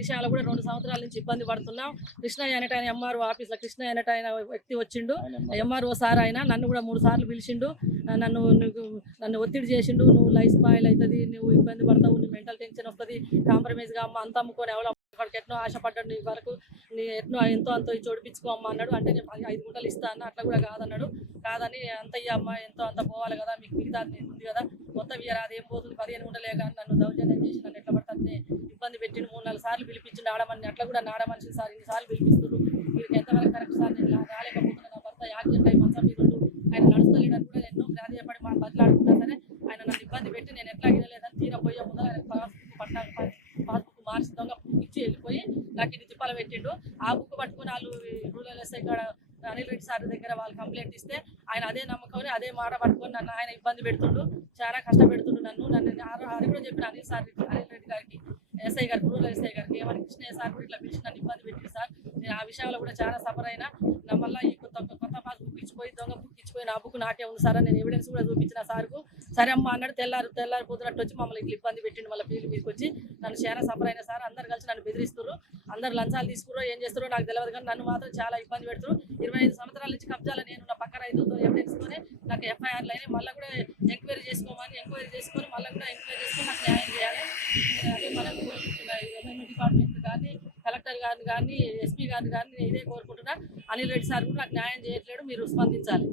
విషయాల్లో కూడా 2 సంవత్సరాల నుంచి ఇబ్బంది పడుతున్నాం. కృష్ణయ్య అనేట ఆయన ఎంఆర్ఓ ఆఫీస్లో కృష్ణయ్య అనేట ఆయన వ్యక్తి వచ్చిండు, ఎంఆర్ఓ సార్ ఆయన నన్ను కూడా 3 సార్లు పిలిచిండు. నన్ను ఒత్తిడి చేసిండు. నువ్వు లైఫ్ స్పాయిల్ అవుతుంది, నువ్వు ఇబ్బంది పడతావు, నువ్వు మెంటల్ టెన్షన్ వస్తుంది, కాంప్రమైజ్గా అమ్మ అంత అమ్ముకొని ఎవరో అక్కడికి ఎట్నో ఆశపడ్డాడు, నీ వరకు నీ ఎట్నో ఎంతో అంతో చోడిపించుకో అమ్మ అన్నాడు. అంటే నేను 5 గుంటలు ఇస్తా అన్న, అట్లా కూడా కాదన్నాడు. కాదని అంత ఇయ్య అమ్మ ఎంతో అంత పోవాలి కదా, మీకు మిగతా ఉంది కదా మొత్తం ఇయ్యారు, అదేం పోతుంది 15 గుంటలే కానీ నన్ను దౌర్జన్యం చేసి నన్ను ఎట్లా పడితే ఇబ్బంది పెట్టిండు. 3-4 సార్లు పిలిపించిండు ఆడమని. అట్లా కూడా నాడ మనిషి సార్ ఇన్నిసార్లు పిలిపిస్తున్నారు, మీరు ఎంతవరకు కరెక్ట్ సార్, నేను రాలేకపోతున్నా, నా భర్త యాక్సిడెంట్ అయ్యి మంచం మీద ఉండు, ఆయన నడుస్తలేడని కూడా ఎన్నో ప్రాధాన్యపడి మా బదిలాడుకున్నా సరే ఆయన నన్ను ఇబ్బంది పెట్టి నేను ఎట్లా గినలేదని తీర పోయే ముందర ఆయన పాస్బుక్ మార్చి దొంగ ఇచ్చి వెళ్ళిపోయి నాకు ఇది తిప్పల పెట్టిండు. ఆ బుక్ పట్టుకుని వాళ్ళు రూరల్ ఎస్ఐ కాడ అనిల్ రెడ్డి సార్ దగ్గర వాళ్ళు కంప్లైంట్ ఇస్తే ఆయన అదే నమ్మకం అదే మాట పట్టుకొని నన్ను ఆయన ఇబ్బంది పెడుతుండు, చాలా కష్టపెడుతుండు. నన్ను అది కూడా చెప్పిన అనిల్ రెడ్డి గారికి, ఎస్ఐ గారికి, రూరల్ ఎస్ఐ గారికి, ఏమని కృష్ణయ్య సార్ కూడా ఇట్లా పిలిచి నన్ను ఇబ్బంది పెట్టింది సార్. నేను ఆ విషయంలో కూడా చాలా సఫర్ అయినా. నా మళ్ళీ ఈ కొత్త పాస్ బుక్ ఇచ్చిపోయి దొంగ బుక్ ఇచ్చిపోయి నా బుక్ నాకే ఉంది సార్, నేను ఎవిడెన్స్ కూడా చూపించిన సార్కు. సరే అమ్మ అన్నాడు. తెల్లారి పొద్దునట్టు వచ్చి మమ్మల్ని ఇట్లా ఇబ్బంది పెట్టిండు. మళ్ళీ ఫీల్డ్ మీదకి వచ్చి నన్ను చాలా సఫర్ అయినా సార్. అందరు కలిసి నన్ను బెదిరిస్తున్నారు, అందరు లంచాలు తీసుకురో ఏం చేస్తారో నాకు తెలియదు, కానీ నన్ను మాత్రం చాలా ఇబ్బంది పెడుతున్నారు. 25 సంవత్సరాల నుంచి కబ్జాలో నేను నా పక్క రైతులతో ఎవిడెన్స్తోనే నాకు ఎఫ్ఐఆర్లు అయినాయి. మళ్ళీ కూడా ఎంక్వైరీ చేసుకొని మళ్ళీ కూడా ఎంక్వైరీ చేసుకొని నాకు న్యాయం చేయాలి. అదే మనకు రెవెన్యూ డిపార్ట్మెంట్ కానీ, కలెక్టర్ గారిని కానీ, ఎస్పీ గారిని కానీ నేను ఇదే కోరుకుంటున్నా. అనిల్ రెడ్డి సార్ కూడా నాకు న్యాయం చేయట్లేడు, మీరు స్పందించాలి.